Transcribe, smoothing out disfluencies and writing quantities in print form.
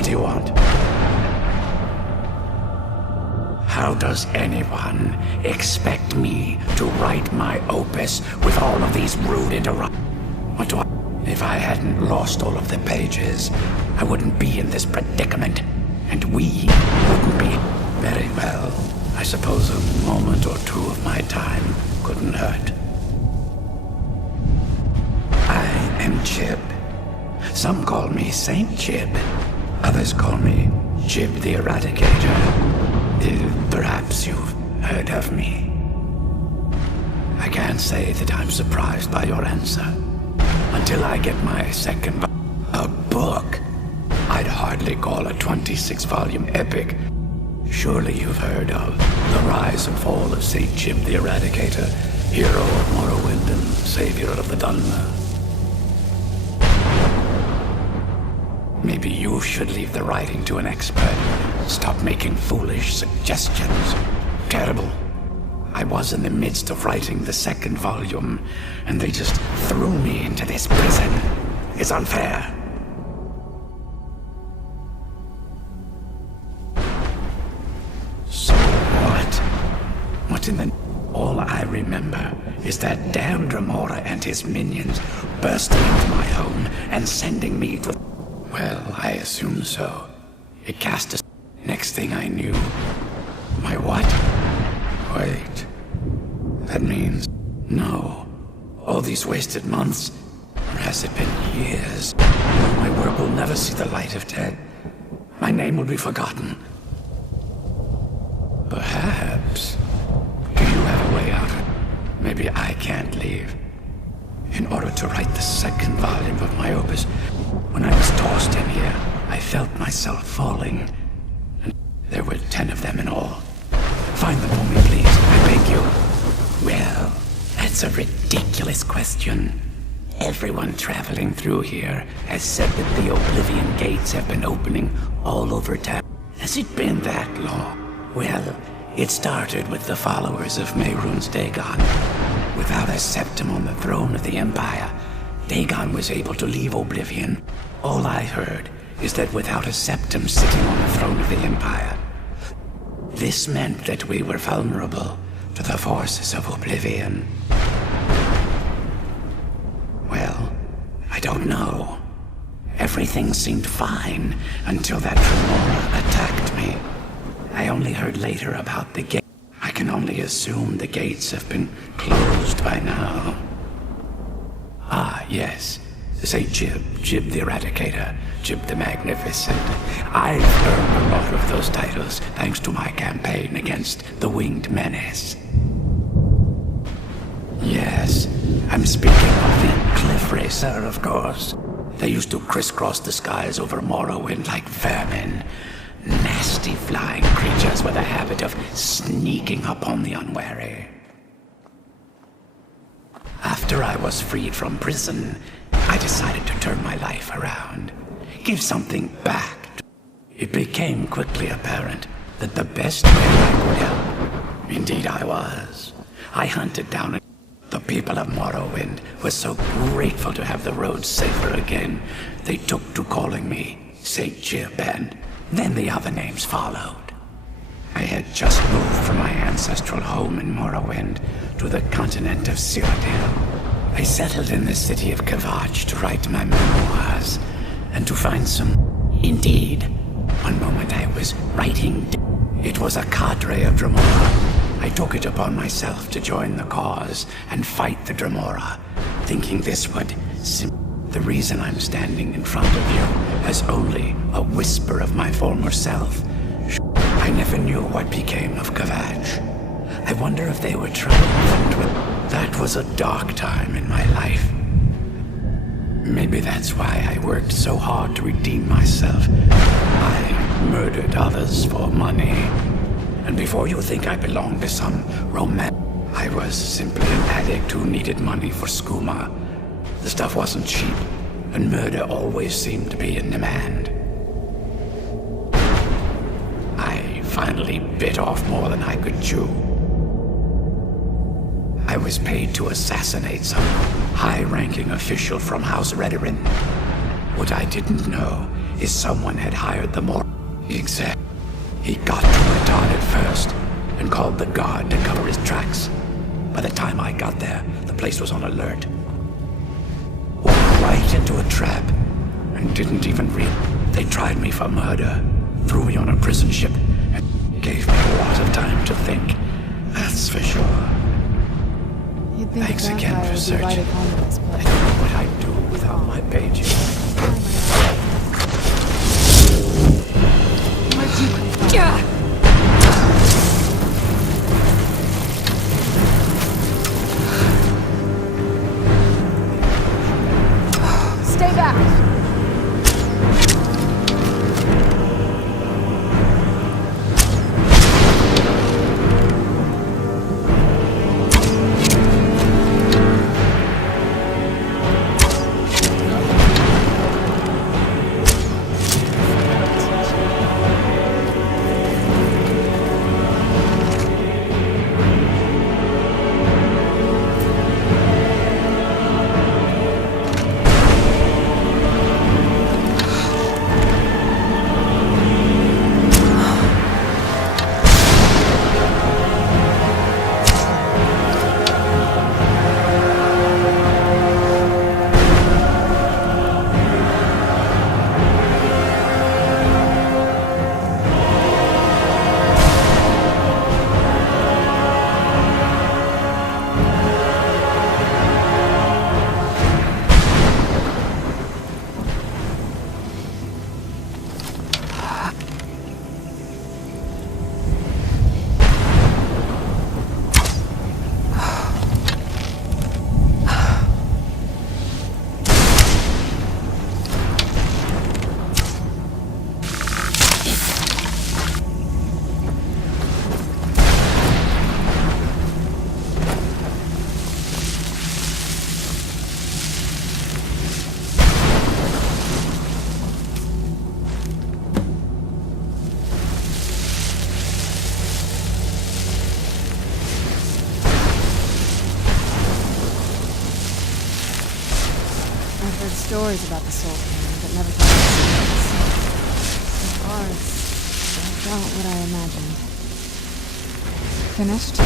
What do you want? How does anyone expect me to write my opus with all of these rude interruptions? What do I... If I hadn't lost all of the pages, I wouldn't be in this predicament. And we wouldn't be... Very well. I suppose a moment or two of my time couldn't hurt. I am Jiub. Some call me Saint Jiub. Others call me Jiub the Eradicator. Perhaps you've heard of me. I can't say that I'm surprised by your answer. Until I get my second... A book? I'd hardly call a 26-volume epic. Surely you've heard of The Rise and Fall of Saint Jiub the Eradicator, hero of Morrowind and savior of the Dunmer. Maybe you should leave the writing to an expert. Stop making foolish suggestions. Terrible. I was in the midst of writing the second volume, and they just threw me into this prison. It's unfair. So what? What in the... All I remember is that damn Dremora and his minions bursting into my home and sending me to... Well, I assume so. It cast a... Next thing I knew... My what? Wait... That means... No. All these wasted months? Or has it been years? My work will never see the light of day. My name will be forgotten. Perhaps... Do you have a way out? Maybe I can't leave. In order to write the second volume of my opus, when I was tossed in here, I felt myself falling. And there were 10 of them in all. Find them for me, please. I beg you. Well, that's a ridiculous question. Everyone traveling through here has said that the Oblivion Gates have been opening all over town. Has it been that long? Well, it started with the followers of Mehrunes Dagon. Without a septum on the throne of the Empire, Dagon was able to leave Oblivion. All I heard is that without a septum sitting on the throne of the Empire, this meant that we were vulnerable to the forces of Oblivion. Well, I don't know. Everything seemed fine until that Dremora attacked me. I only heard later about the gate. I can only assume the gates have been closed by now. Ah, yes. Say Jiub the Eradicator, Jiub the Magnificent. I've earned a lot of those titles thanks to my campaign against the Winged Menace. Yes, I'm speaking of the Cliff Racer, of course. They used to crisscross the skies over Morrowind like vermin. Nasty flying creatures with a habit of sneaking upon the unwary. After I was freed from prison, I decided to turn my life around. Give something back. It became quickly apparent that the best way I could help, indeed I was, I hunted down the people of Morrowind were so grateful to have the roads safer again, they took to calling me Saint Jiub, and then the other names followed. I had just moved from my ancestral home in Morrowind to the continent of Cyrodill. I settled in the city of Kvatch to write my memoirs, and to find some... Indeed, one moment I was writing... It was a cadre of Dremora. I took it upon myself to join the cause and fight the Dremora, thinking this would... The reason I'm standing in front of you as only a whisper of my former self. I never knew what became of Kvatch. I wonder if they were triumphant with... That was a dark time in my life. Maybe that's why I worked so hard to redeem myself. I murdered others for money. And before you think I belonged to some romance, I was simply an addict who needed money for skooma. The stuff wasn't cheap, and murder always seemed to be in demand. I finally bit off more than I could chew. I was paid to assassinate some high-ranking official from House Redorin. What I didn't know is someone had hired the exec. He got to my target first and called the guard to cover his tracks. By the time I got there, the place was on alert. Walked right into a trap and didn't even read. They tried me for murder, threw me on a prison ship, and gave me a lot of time to think. That's for sure. Thanks again for searching. I don't know what I'd do without my pages. Where'd you come from? Stay back! Stories about the Soul Cannon, but never thought I'd see it. So far, it's about what I imagined. Finished?